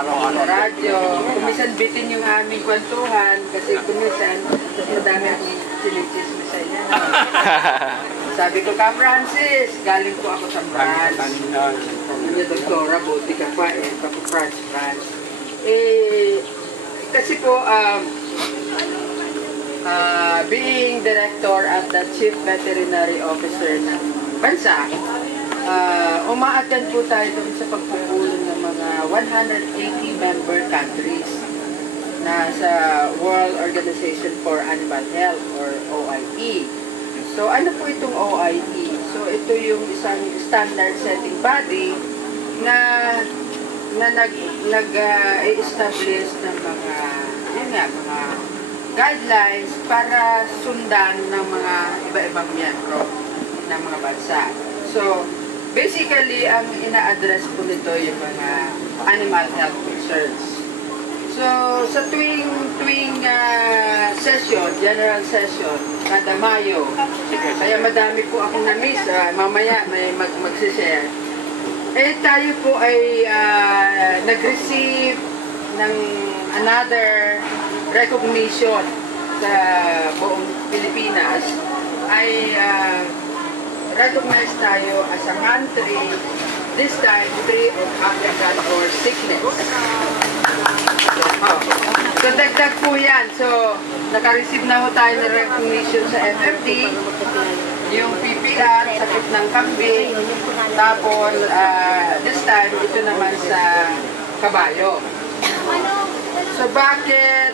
sa radyo. Kumisan bitin yung aming kwentuhan kasi kumisan, tapos madami akong sinichismis sa inyo. Sabi ko, Ka Francis, galing po ako sa France. Ano, doktora, buti ka pa eh, France. Kasi po, being director at the chief veterinary officer ng bansa, umaattend po tayo doon sa pagpupulong ng mga 180 member countries na sa World Organization for Animal Health or OIE. So ano po itong OIE? So ito yung isang standard setting body na nag-establish ng mga guidelines para sundan ng mga iba-ibang miyembro ng mga bansa. So, basically, ang ina-address po nito yung mga animal health concerns. So, sa tuwing session, general session, kada Mayo, kaya madami po akong na-miss, mamaya may magsishare. Tayo po ay nag-receive ng another recognition sa buong Pilipinas ay recognize tayo as a country this time free of African or sickness. So dagdag po yan. So naka-receive na ho tayo ng recognition sa FFD, yung PPR, sakit ng kambing, tapos this time ito naman sa kabayo. So bakit